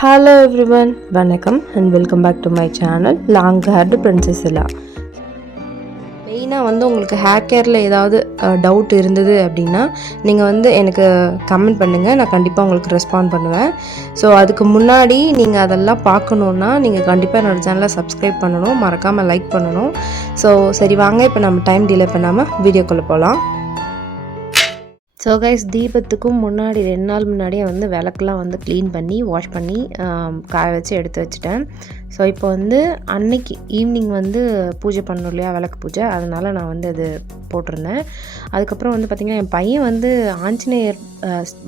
Hello everyone, வணக்கம் and welcome back to my channel long haired princess ella. மெயினாக உங்களுக்கு hair கேரில் ஏதாவது doubt இருந்தது அப்படின்னா நீங்கள் எனக்கு கமெண்ட் பண்ணுங்கள், நான் கண்டிப்பாக உங்களுக்கு ரெஸ்பாண்ட் பண்ணுவேன். ஸோ அதுக்கு முன்னாடி நீங்கள் அதெல்லாம் பார்க்கணுன்னா நீங்கள் கண்டிப்பாக என்னோடய சேனலை சப்ஸ்கிரைப் பண்ணணும், மறக்காமல் லைக் பண்ணணும். ஸோ சரி வாங்க, இப்போ நம்ம டைம் டிலே பண்ணாமல் வீடியோக்குள்ளே போகலாம். ஸோ கைஸ், தீபத்துக்கும் முன்னாடி 2 நாள் முன்னாடியே விளக்கெலாம் க்ளீன் பண்ணி வாஷ் பண்ணி காய வச்சு எடுத்து வச்சுட்டேன். ஸோ இப்போ அன்னைக்கு ஈவினிங் பூஜை பண்ணணும் இல்லையா, விளக்கு பூஜை, அதனால் நான் அது போட்டிருந்தேன். அதுக்கப்புறம் பார்த்திங்கன்னா என் பையன் ஆஞ்சநேயர்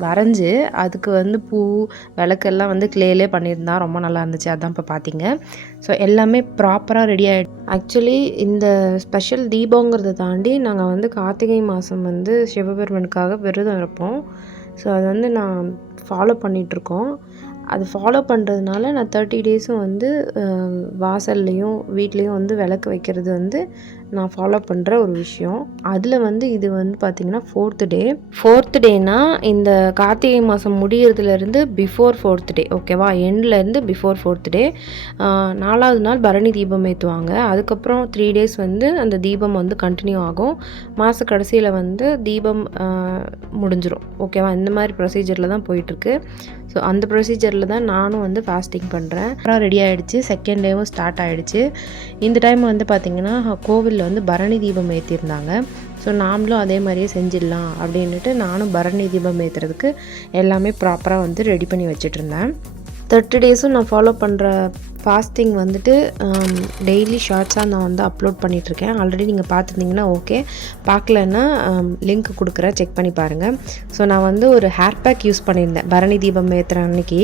வரைஞ்சி அதுக்கு பூ விளக்கெல்லாம் கிளேலே பண்ணியிருந்தான், ரொம்ப நல்லா இருந்துச்சு. அதான் இப்போ பார்த்தீங்க. ஸோ எல்லாமே ப்ராப்பராக ரெடி ஆகிடுச்சு. ஆக்சுவலி இந்த ஸ்பெஷல் தீபங்கிறத தாண்டி நாங்கள் கார்த்திகை மாதம் சிவபெருமனுக்காக விரதம் இருப்போம். ஸோ அது நான் ஃபாலோ பண்ணிகிட்ருக்கோம். அது ஃபாலோ பண்ணுறதுனால நான் 30 டேஸும் வாசல்லையும் வீட்லேயும் விளக்கு வைக்கிறது நான் ஃபாலோ பண்ணுற ஒரு விஷயம். அதில் இது பார்த்திங்கன்னா 4th டேனா இந்த கார்த்திகை மாதம் முடியறதுலேருந்து பிஃபோர் 4th டே, ஓகேவா, எண்ட்லேருந்து பிஃபோர் 4th டே. 4வது நாள் பரணி தீபம் ஏற்றுவாங்க. அதுக்கப்புறம் 3 டேஸ் அந்த தீபம் கண்டினியூ ஆகும். மாத கடைசியில் தீபம் முடிஞ்சிடும், ஓகேவா. இந்த மாதிரி ப்ரொசீஜரில் தான் போயிட்டுருக்கு. ஸோ அந்த ப்ரொசீஜரில் தான் நானும் ஃபாஸ்டிங் பண்ணுறேன். அப்புறம் ரெடி ஆகிடுச்சு. செகண்ட் டேவும் ஸ்டார்ட் ஆகிடுச்சு. இந்த டைம் பார்த்திங்கன்னா கோவிலில் பரணி தீபம் ஏற்றிருந்தாங்க. ஸோ நாமளும் அதே மாதிரியே செஞ்சிடலாம் அப்படின்ட்டு நானும் பரணி தீபம் ஏற்றுறதுக்கு எல்லாமே ப்ராப்பராக ரெடி பண்ணி வச்சிட்ருந்தேன். 30 டேஸும் நான் ஃபாலோ பண்ணுற ஃபாஸ்டிங் டெய்லி ஷார்ட்ஸாக நான் அப்லோட் பண்ணிகிட்ருக்கேன். ஆல்ரெடி நீங்கள் பார்த்துருந்தீங்கன்னா ஓகே, பார்க்கலன்னா லிங்க் கொடுக்குறேன், செக் பண்ணி பாருங்கள். ஸோ நான் ஒரு ஹேர் பேக் யூஸ் பண்ணியிருந்தேன் பரணி தீபம் ஏற்றுற அன்னைக்கு.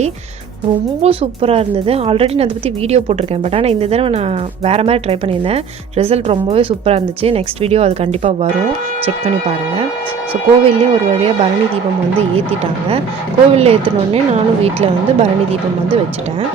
ரொம்ப சூப்பராக இருந்தது. ஆல்ரெடி நான் அதை பற்றி வீடியோ போட்டிருக்கேன். பட் ஆனால் இந்த தடவை நான் வேறு மாதிரி ட்ரை பண்ணியிருந்தேன். ரிசல்ட் ரொம்பவே சூப்பராக இருந்துச்சு. நெக்ஸ்ட் வீடியோ அது கண்டிப்பாக வரும், செக் பண்ணி பாருங்கள். ஸோ கோவில்லேயும் ஒரு வழியாக பரணி தீபம் ஏற்றிட்டாங்க. கோவிலில் ஏற்றினோடனே நானும் வீட்டில் பரணி தீபம் வச்சுட்டேன்.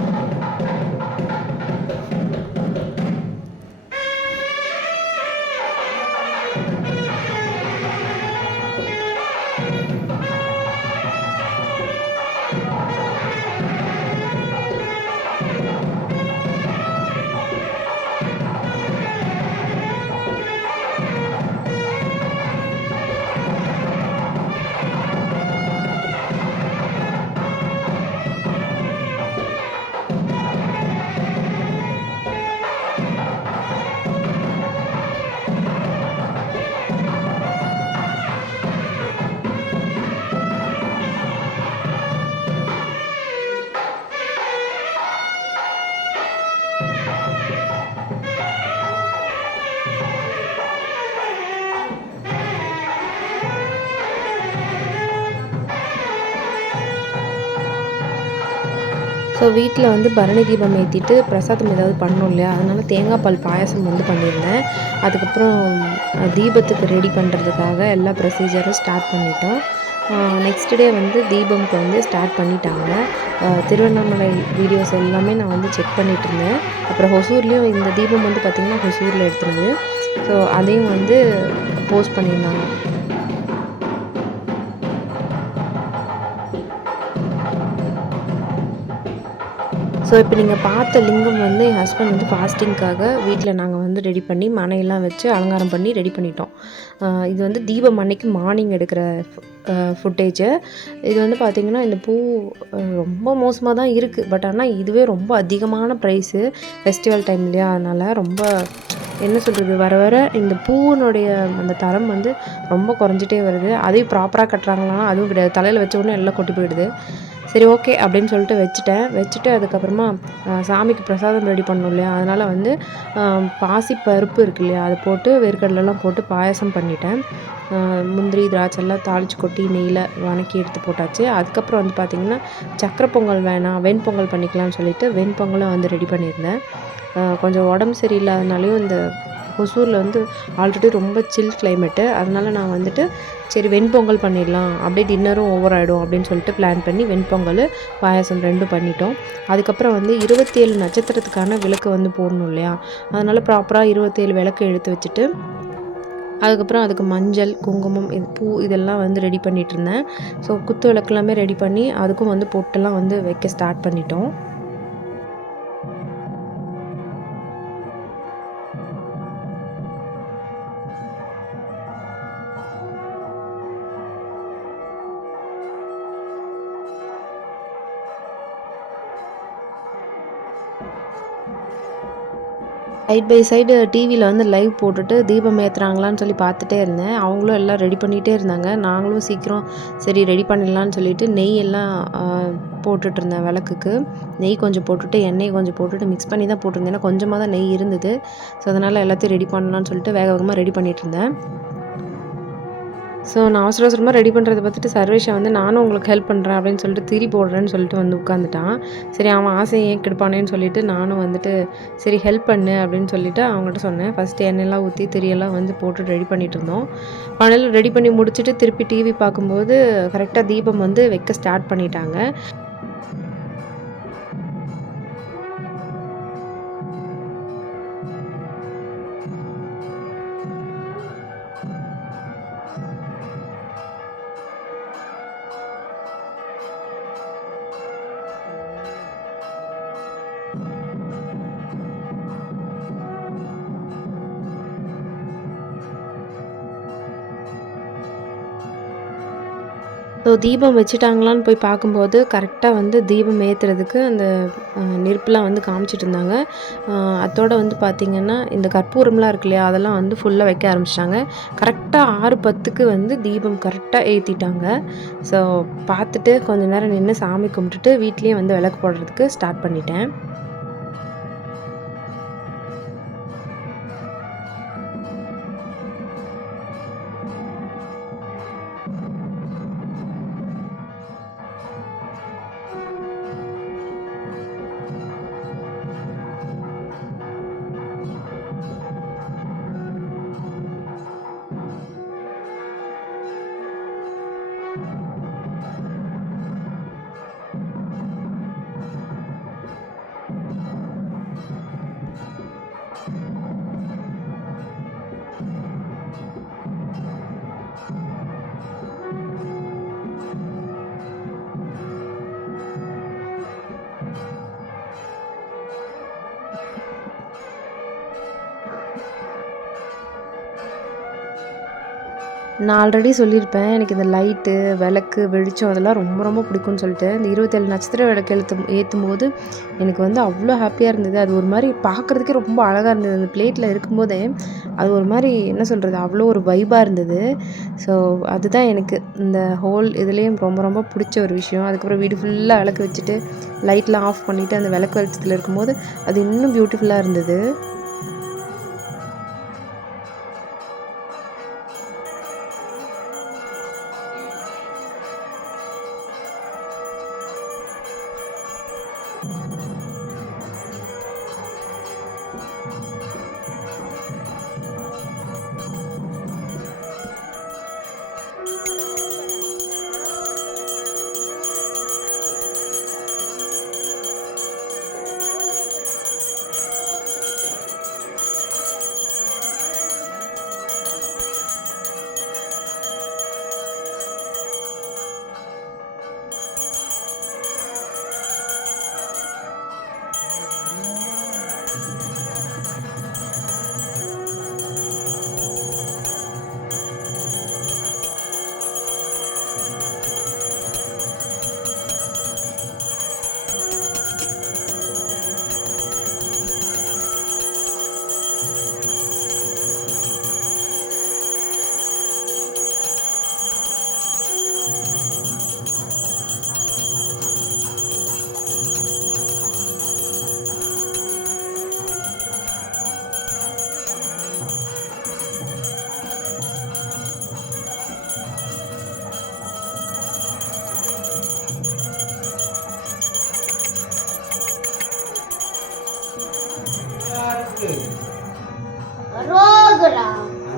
ஸோ வீட்டில் பரணி தீபம் ஏற்றிட்டு பிரசாதம் ஏதாவது பண்ணணும் இல்லையா, அதனால் தேங்காய் பால் பாயாசம் பண்ணியிருந்தேன். அதுக்கப்புறம் தீபத்துக்கு ரெடி பண்ணுறதுக்காக எல்லா ப்ரொசீஜரும் ஸ்டார்ட் பண்ணிட்டோம். நெக்ஸ்ட் டே தீபம்க்கு ஸ்டார்ட் பண்ணிட்டாங்க. திருவண்ணாமலை வீடியோஸ் எல்லாமே நான் செக் பண்ணிகிட்டு இருந்தேன். அப்புறம் ஹொசூர்லேயும் இந்த தீபம் பார்த்திங்கன்னா ஹொசூரில் எடுத்துருது. ஸோ அதையும் போஸ்ட் பண்ணியிருந்தாங்க. ஸோ இப்போ நீங்கள் பார்த்த லிங்கம் என் ஹஸ்பண்ட் ஃபாஸ்டிங்காக வீட்டில் நாங்கள் ரெடி பண்ணி மனையெல்லாம் வச்சு அலங்காரம் பண்ணி ரெடி பண்ணிட்டோம். இது தீபம் அன்னைக்கு மார்னிங் எடுக்கிற ஃபுட்டேஜு. இது பார்த்திங்கன்னா இந்த பூ ரொம்ப மோசமாக தான் இருக்குது. பட் ஆனால் இதுவே ரொம்ப அதிகமான ப்ரைஸு ஃபெஸ்டிவல் டைம் இல்லையா, அதனால் ரொம்ப என்ன சொல்கிறது, வர வர இந்த பூவினுடைய அந்த தரம் ரொம்ப குறைஞ்சிட்டே வருது. அதையும் ப்ராப்பராக கட்டுறாங்களாம், அதுவும் கிடையாது. தலையில் வச்ச உடனே எல்லாம் கொட்டி போயிடுது. சரி ஓகே அப்படின்னு சொல்லிட்டு வச்சுட்டு அதுக்கப்புறமா சாமிக்கு பிரசாதம் ரெடி பண்ணணும் இல்லையா, அதனால் பாசி பருப்பு இருக்கு இல்லையா, அதை போட்டு வேர்க்கடலெல்லாம் போட்டு பாயாசம் பண்ணிட்டேன். முந்திரி திராட்சைலாம் தாளித்து கொட்டி நெய்யில் வணக்கி எடுத்து போட்டாச்சு. அதுக்கப்புறம் பார்த்திங்கன்னா சக்கரை பொங்கல் வேணாம், வெண்பொங்கல் பண்ணிக்கலாம்னு சொல்லிட்டு வெண்பொங்கலும் ரெடி பண்ணியிருந்தேன். கொஞ்சம் உடம்பு சரியில்லாதனாலையும் இந்த ஹொசூரில் ஆல்ரெடி ரொம்ப சில் கிளைமேட்டு, அதனால் நான் சரி வெண்பொங்கல் பண்ணிடலாம், அப்படியே டின்னரும் ஓவர் ஆகிடும் அப்படின்னு சொல்லிட்டு பிளான் பண்ணி வெண்பொங்கல் பாயாசம் 2 பண்ணிட்டோம். அதுக்கப்புறம் 27 நட்சத்திரத்துக்கான விளக்கு போடணும் இல்லையா, அதனால் ப்ராப்பராக 27 விளக்கு எடுத்து வச்சுட்டு அதுக்கப்புறம் அதுக்கு மஞ்சள், குங்குமம், இது பூ இதெல்லாம் வந்து ரெடி பண்ணிகிட்டு இருந்தேன். ஸோ குத்து விளக்கு எல்லாமே ரெடி பண்ணி அதுக்கும் வந்து பொட்டெல்லாம் வந்து வைக்க ஸ்டார்ட் பண்ணிட்டோம். சைட் பை சைடு டிவியில் வந்து லைவ் போட்டுட்டு தீபம் ஏற்றுறாங்களான்னு சொல்லி பார்த்துட்டே இருந்தேன். அவங்களும் எல்லாம் ரெடி பண்ணிகிட்டே இருந்தாங்க. நாங்களும் சீக்கிரம் சரி ரெடி பண்ணிடலான்னு சொல்லிட்டு நெய் எல்லாம் போட்டுட்ருந்தேன் விளக்குக்கு. நெய் கொஞ்சம் போட்டுட்டு எண்ணெய் கொஞ்சம் போட்டுட்டு மிக்ஸ் பண்ணி தான் போட்டிருந்தேன். ஏன்னா கொஞ்சமாக தான் நெய் இருந்தது. ஸோ அதனால் எல்லாத்தையும் ரெடி பண்ணலான்னு சொல்லிட்டு வேக வேகமாக ரெடி பண்ணிகிட்ருந்தேன். ஸோ நான் அவசர அவசரமாக ரெடி பண்ணுறத பார்த்துட்டு சர்வேஷா வந்து நானும் உங்களுக்கு ஹெல்ப் பண்ணுறேன் அப்படின்னு சொல்லிட்டு திரி போடுறேன்னு சொல்லிட்டு வந்து உட்காந்துட்டான். சரி அவன் ஆசையை ஏன் கெடுப்பானேன்னு சொல்லிட்டு நானும் வந்துட்டு சரி ஹெல்ப் பண்ணு அப்படின்னு சொல்லிட்டு அவங்ககிட்ட சொன்னேன். ஃபஸ்ட்டு எண்ணெயெல்லாம் ஊற்றி திரியெல்லாம் வந்து போட்டு ரெடி பண்ணிகிட்டு இருந்தோம். ஃபைனலாக ரெடி பண்ணி முடிச்சுட்டு திருப்பி டிவி பார்க்கும்போது கரெக்டாக தீபம் வந்து வைக்க ஸ்டார்ட் பண்ணிட்டாங்க. ஸோ தீபம் வச்சுட்டாங்களான்னு போய் பார்க்கும்போது கரெக்டாக வந்து தீபம் ஏற்றுறதுக்கு அந்த நெருப்புலாம் வந்து காமிச்சிட்டு இருந்தாங்க. அதோட வந்து பார்த்திங்கன்னா இந்த கற்பூரம்லாம் இருக்கு இல்லையா, அதெல்லாம் வந்து ஃபுல்லாக வைக்க ஆரம்பிச்சிட்டாங்க. கரெக்டாக 6:10க்கு வந்து தீபம் கரெக்டாக ஏற்றிட்டாங்க. ஸோ பார்த்துட்டு கொஞ்சம் நேரம் நின்று சாமி கும்பிட்டுட்டு வீட்லேயே வந்து விளக்கு போடுறதுக்கு ஸ்டார்ட் பண்ணிட்டேன். நான் ஆல்ரெடி சொல்லியிருப்பேன் எனக்கு இந்த லைட்டு, விளக்கு, வெளிச்சம் அதெல்லாம் ரொம்ப ரொம்ப பிடிக்கும்னு சொல்லிட்டு. இந்த 27 நட்சத்திர விளக்கு ஏற்றும்போது எனக்கு வந்து அவ்வளோ ஹாப்பியாக இருந்தது. அது ஒரு மாதிரி பார்க்குறதுக்கே ரொம்ப அழகாக இருந்தது. அந்த பிளேட்டில் இருக்கும்போதே அது ஒரு மாதிரி என்ன சொல்கிறது, அவ்வளோ ஒரு வைபாக இருந்தது. ஸோ அதுதான் எனக்கு இந்த ஹோல் இதுலேயும் ரொம்ப ரொம்ப பிடிச்ச ஒரு விஷயம். அதுக்கப்புறம் வீடு ஃபுல்லாக விளக்கு வச்சுட்டு லைட்லாம் ஆஃப் பண்ணிவிட்டு அந்த விளக்கு வெளிச்சத்தில் இருக்கும்போது அது இன்னும் பியூட்டிஃபுல்லாக இருந்தது.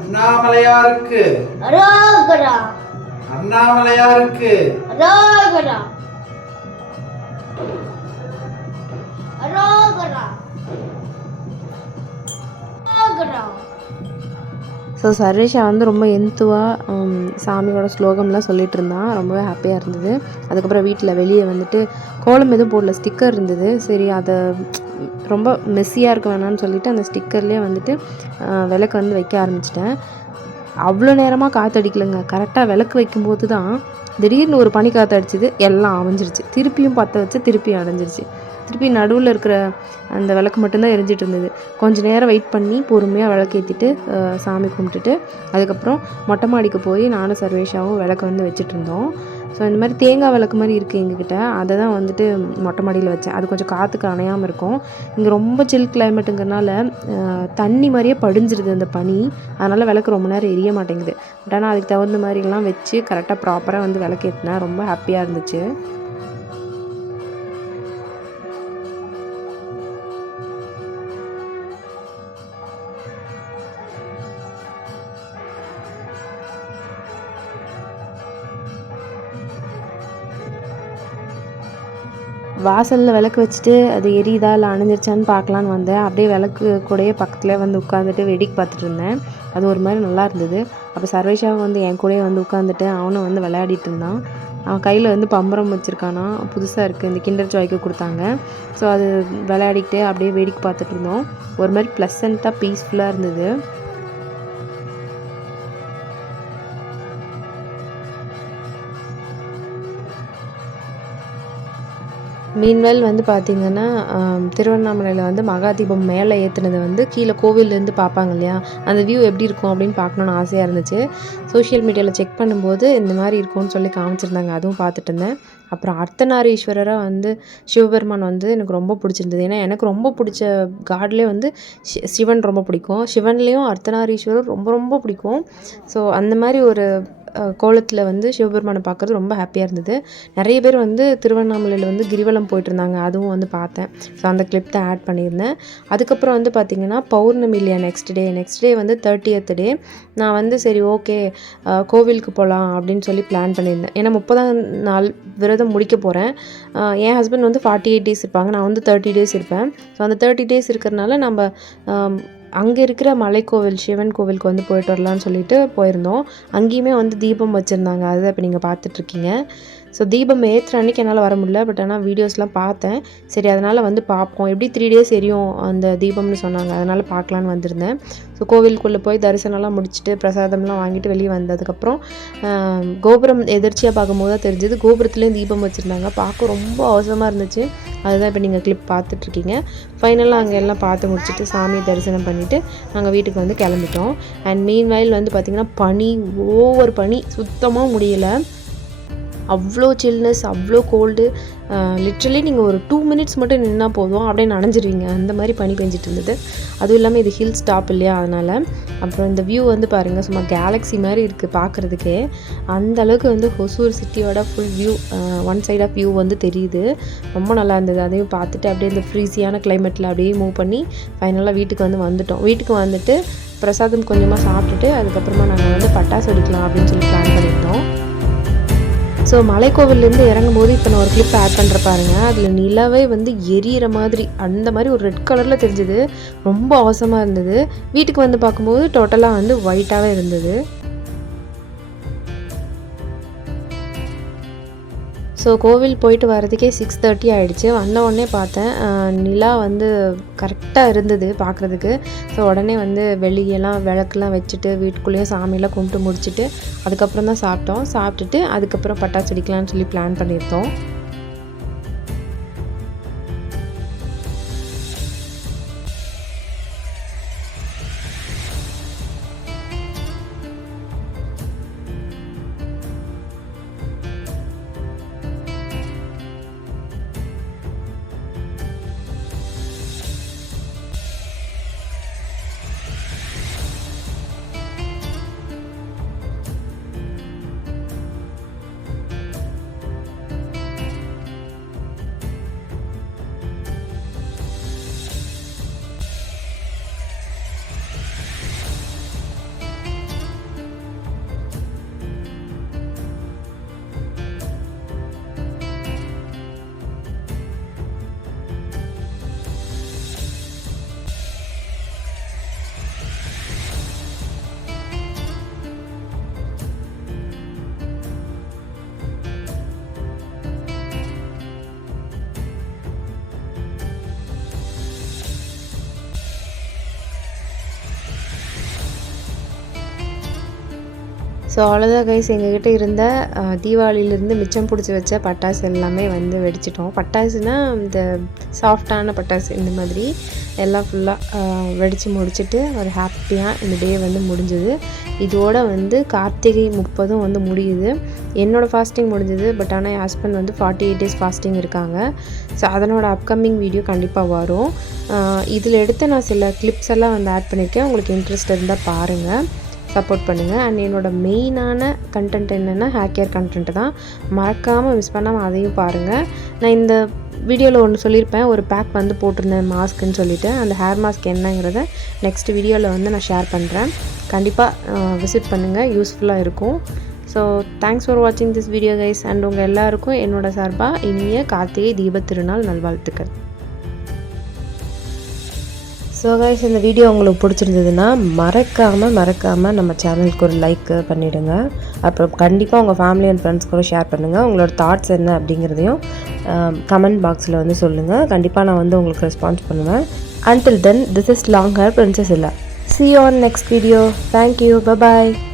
அண்ணாமலையாருக்கு அரோகரா, அண்ணாமலையாருக்கு அரோகரா, அரோகரா, அரோகரா. ஸோ சர்வேஷா வந்து ரொம்ப எந்துவாக சாமியோட ஸ்லோகம்லாம் சொல்லிகிட்டு இருந்தான். ரொம்பவே ஹாப்பியாக இருந்தது. அதுக்கப்புறம் வீட்டில் வெளியே வந்துட்டு கோலம் எதுவும் போடல, ஸ்டிக்கர் இருந்தது. சரி அதை ரொம்ப மெஸ்ஸியாக இருக்க வேணாம்னு சொல்லிவிட்டு அந்த ஸ்டிக்கர்லேயே வந்துட்டு விளக்கு வந்து வைக்க ஆரம்பிச்சிட்டேன். அவ்வளோ நேரமாக காற்றடிக்கலைங்க. கரெக்டாக விளக்கு வைக்கும்போது தான் திடீர்னு ஒரு பனி காற்று அடிச்சிது, எல்லாம் அணைஞ்சிருச்சு. திருப்பியும் பற்ற வச்சு திருப்பியும் அடைஞ்சிருச்சு. திருப்பி நடுவில் இருக்கிற அந்த விளக்கு மட்டும்தான் எரிஞ்சிட்டு இருந்தது. கொஞ்சம் நேரம் வெயிட் பண்ணி பொறுமையாக விளக்கு ஏற்றிட்டு சாமி கும்பிட்டுட்டு அதுக்கப்புறம் மொட்டை மாடிக்கு போய் நானும் சர்வேஷாவும் விளக்கு வந்து வச்சுட்டு இருந்தோம். ஸோ இந்த மாதிரி தேங்காய் விளக்கு மாதிரி இருக்குது எங்ககிட்ட, அதை தான் வந்துட்டு மொட்டை மாடியில் வச்சேன். அது கொஞ்சம் காற்றுக்கு அணையாமல் இருக்கும். இங்கே ரொம்ப சில் கிளைமேட்டுங்கிறனால தண்ணி மாதிரியே படிஞ்சிருது அந்த பனி. அதனால் விளக்கு ரொம்ப நேரம் எரிய மாட்டேங்குது. பட் ஆனால் அதுக்கு தகுந்த மாதிரிலாம் வச்சு கரெக்டாக ப்ராப்பராக வந்து விளக்கு ஏற்றினேன். ரொம்ப ஹாப்பியாக இருந்துச்சு. வாசலில் விளக்கு வச்சுட்டு அது எரியுதா இல்லை அணைஞ்சிருச்சான்னு பார்க்கலான்னு வந்தேன். அப்படியே விளக்கு கூடயே பக்கத்தில் வந்து உட்காந்துட்டு வேடிக்கை பார்த்துட்டு இருந்தேன். அது ஒரு மாதிரி நல்லா இருந்தது. அப்போ சர்வேஷாவும் வந்து என் கூடயே வந்து உட்காந்துட்டு அவனும் வந்து விளையாடிட்டு இருந்தான். அவன் கையில் வந்து பம்பரம் வச்சுருக்கானா, புதுசாக இருக்குது, இந்த கிண்டர் ஜாய்க்கு கொடுத்தாங்க. ஸோ அது விளையாடிக்கிட்டே அப்படியே வேடிக்கை பார்த்துட்டு இருந்தோம். ஒரு மாதிரி ப்ளசண்ட்டாக பீஸ்ஃபுல்லாக இருந்தது. மீன்வேல் வந்து பார்த்திங்கன்னா திருவண்ணாமலையில் வந்து மகாதீபம் மேலே ஏற்றுனது வந்து கீழே கோவிலேருந்து பார்ப்பாங்க இல்லையா, அந்த வியூ எப்படி இருக்கும் அப்படின்னு பார்க்கணுன்னு ஆசையாக இருந்துச்சு. சோஷியல் மீடியாவில் செக் பண்ணும்போது இந்த மாதிரி இருக்கும்னு சொல்லி காமிச்சிருந்தாங்க, அதுவும் பார்த்துட்டு இருந்தேன். அப்புறம் அர்த்தநாரீஸ்வரராக வந்து சிவபெருமான் வந்து எனக்கு ரொம்ப பிடிச்சிருந்தது. ஏன்னா எனக்கு ரொம்ப பிடிச்ச காட்லேயே வந்து சிவன் ரொம்ப பிடிக்கும். சிவன்லேயும் அர்த்தநாரீஸ்வரர் ரொம்ப ரொம்ப பிடிக்கும். ஸோ அந்த மாதிரி ஒரு கோலத்தில் வந்து சிவபெருமானை பார்க்குறது ரொம்ப ஹாப்பியாக இருந்தது. நிறைய பேர் வந்து திருவண்ணாமலையில் வந்து கிரிவலம் போயிட்டுருந்தாங்க, அதுவும் வந்து பார்த்தேன். ஸோ அந்த கிளிப் தான் ஆட் பண்ணியிருந்தேன். அதுக்கப்புறம் வந்து பார்த்திங்கன்னா பௌர்ணமி இல்லையா, நெக்ஸ்ட் டே வந்து 30th டே நான் வந்து சரி ஓகே கோவிலுக்கு போகலாம் அப்படின்னு சொல்லி பிளான் பண்ணியிருந்தேன். ஏன்னா 30ஆம் நாள் விரதம் முடிக்க போகிறேன். என் ஹஸ்பண்ட் வந்து 48 days இருப்பாங்க, நான் வந்து 30 days இருப்பேன். ஸோ அந்த 30 days இருக்கிறனால நம்ம அங்கே இருக்கிற மலைக்கோவில் சிவன் கோவிலுக்கு வந்து போயிட்டு வரலான்னு சொல்லிட்டு போயிருந்தோம். அங்கேயுமே வந்து தீபம் வச்சுருந்தாங்க, அதுதான் இப்போ நீங்கள் பார்த்துட்ருக்கீங்க. ஸோ தீபம் ஏற்றுற அன்றைக்கி என்னால் வர முடியல, பட் ஆனால் வீடியோஸ்லாம் பார்த்தேன். சரி அதனால் வந்து பார்ப்போம், எப்படி 3 days எரியும் அந்த தீபம்னு சொன்னாங்க, அதனால் பார்க்கலான்னு வந்திருந்தேன். ஸோ கோவிலுக்குள்ளே போய் தரிசனம்லாம் முடிச்சுட்டு பிரசாதம்லாம் வாங்கிட்டு வெளியே வந்ததுக்கப்புறம் கோபுரம் எதிர்ச்சியாக பார்க்கும்போது தான் தெரிஞ்சது, கோபுரத்துலேயும் தீபம் வச்சுருந்தாங்க. பார்க்க ரொம்ப அவசரமாக இருந்துச்சு. அதுதான் இப்போ நீங்கள் கிளிப் பார்த்துட்ருக்கீங்க. ஃபைனலாக அங்கே எல்லாம் பார்த்து முடிச்சுட்டு சாமியை தரிசனம் பண்ணிவிட்டு நாங்கள் வீட்டுக்கு வந்து கிளம்பிட்டோம். அண்ட் மீன்வைல் வந்து பார்த்திங்கன்னா பனி, ஓவர் பனி, சுத்தமாக முடியலை. அவ்வளோ சில்னஸ், அவ்வளோ கோல்டு. லிட்ரலி நீங்கள் ஒரு 2 minutes மட்டும் நின்னா போதும், அப்படியே நனைஞ்சிருவீங்க, அந்த மாதிரி பனி பெஞ்சிட்டு இருந்தது. அதுவும் இல்லாமல் இது ஹில் ஸ்டாப் இல்லையா, அதனால். அப்புறம் இந்த வியூ வந்து பாருங்கள், சும்மா கேலக்ஸி மாதிரி இருக்குது பார்க்குறதுக்கே. அந்த அளவுக்கு வந்து ஹொசூர் சிட்டியோட full view, one side of view வந்து தெரியுது. ரொம்ப நல்லா இருந்தது. அதையும் பார்த்துட்டு அப்படியே இந்த ஃப்ரீஸியான கிளைமேட்டில் அப்படியே மூவ் பண்ணி ஃபைனலாக வீட்டுக்கு வந்துட்டோம். வீட்டுக்கு வந்துட்டு பிரசாதம் கொஞ்சமாக சாப்பிட்டுட்டு அதுக்கப்புறமா நாங்கள் வந்து பட்டாசு வெடிக்கலாம் அப்படின்னு சொல்லி பிளான் பண்ணியிருந்தோம். ஸோ மலைக்கோவிலேருந்து இறங்கும்போது இப்போ நான் ஒரு கிளிப் ஆட் பண்ணுற பாருங்கள், அதில் நிலவே வந்து எரியிற மாதிரி அந்த மாதிரி ஒரு ரெட் கலரில் தெரிஞ்சது. ரொம்ப அவசரமாக இருந்தது. வீட்டுக்கு வந்து பார்க்கும்போது டோட்டலாக வந்து ஒயிட்டாகவே இருந்தது. ஸோ கோவில் போயிட்டு வரதுக்கே 6:30 ஆகிடுச்சு. வந்த உடனே பார்த்தேன் நிலா வந்து கரெக்டாக இருந்தது பார்க்குறதுக்கு. ஸோ உடனே வந்து வெளியெல்லாம் விளக்குலாம் வச்சுட்டு வீட்டுக்குள்ளேயே சாமியெல்லாம் கும்பிட்டு முடிச்சுட்டு அதுக்கப்புறம் தான் சாப்பிட்டுட்டு அதுக்கப்புறம் பட்டாசு வெடிக்கலான்னு சொல்லி பிளான் பண்ணியிருந்தோம். ஸோ அவ்வளோதான் கைஸ், எங்ககிட்ட இருந்த தீபாவளியிலேருந்து மிச்சம் பிடிச்சி வச்ச பட்டாசு எல்லாமே வந்து வெடிச்சிட்டோம். பட்டாசுனால் இந்த சாஃப்டான பட்டாசு இந்த மாதிரி எல்லாம் ஃபுல்லாக வெடித்து முடிச்சுட்டு ஒரு ஹாப்பியாக இந்த டே வந்து முடிஞ்சுது. இதோட வந்து கார்த்திகை 30 வந்து முடியுது. என்னோடய ஃபாஸ்டிங் முடிஞ்சுது. பட் ஆனால் என் ஹஸ்பண்ட் வந்து 48 days ஃபாஸ்டிங் இருக்காங்க. ஸோ அதனோட அப்கமிங் வீடியோ கண்டிப்பாக வரும். இதில் எடுத்து நான் சில கிளிப்ஸ் எல்லாம் வந்து ஆட் பண்ணியிருக்கேன். உங்களுக்கு இன்ட்ரெஸ்ட் இருந்தால் பாருங்கள், சப்போர்ட் பண்ணுங்கள். அண்ட் என்னோடய மெயினான கண்டென்ட் என்னென்னா ஹேர் கேர் கண்டென்ட் தான். மறக்காமல் மிஸ் பண்ணாமல் அதையும் பாருங்கள். நான் இந்த வீடியோவில் ஒன்று சொல்லியிருப்பேன், ஒரு பேக் வந்து போட்டிருந்தேன் மாஸ்க்குன்னு சொல்லிவிட்டு. அந்த ஹேர் மாஸ்க் என்னங்கிறத நெக்ஸ்ட் வீடியோவில் வந்து நான் ஷேர் பண்ணுறேன். கண்டிப்பாக விசிட் பண்ணுங்கள், யூஸ்ஃபுல்லாக இருக்கும். ஸோ தேங்க்ஸ் ஃபார் வாட்சிங் திஸ் வீடியோ கைஸ். அண்ட் உங்கள் எல்லாருக்கும் என்னோட சார்பாக இனிய கார்த்திகை தீபத் திருநாள் நல்வாழ்த்துக்கள். ஸோ கைஸ், இந்த வீடியோ உங்களுக்கு பிடிச்சிருந்ததுன்னா மறக்காமல் நம்ம சேனலுக்கு ஒரு லைக் பண்ணிவிடுங்க. அப்புறம் கண்டிப்பாக உங்கள் ஃபேமிலி அண்ட் ஃப்ரெண்ட்ஸ் கூட ஷேர் பண்ணுங்கள். உங்களோட தாட்ஸ் என்ன அப்படிங்கிறதையும் கமெண்ட் பாக்ஸில் வந்து சொல்லுங்கள். கண்டிப்பாக நான் வந்து உங்களுக்கு ரெஸ்பான்ஸ் பண்ணுவேன். Until then, this is Long Hair Princess Ella. See you on next video. Thank you. Bye-bye.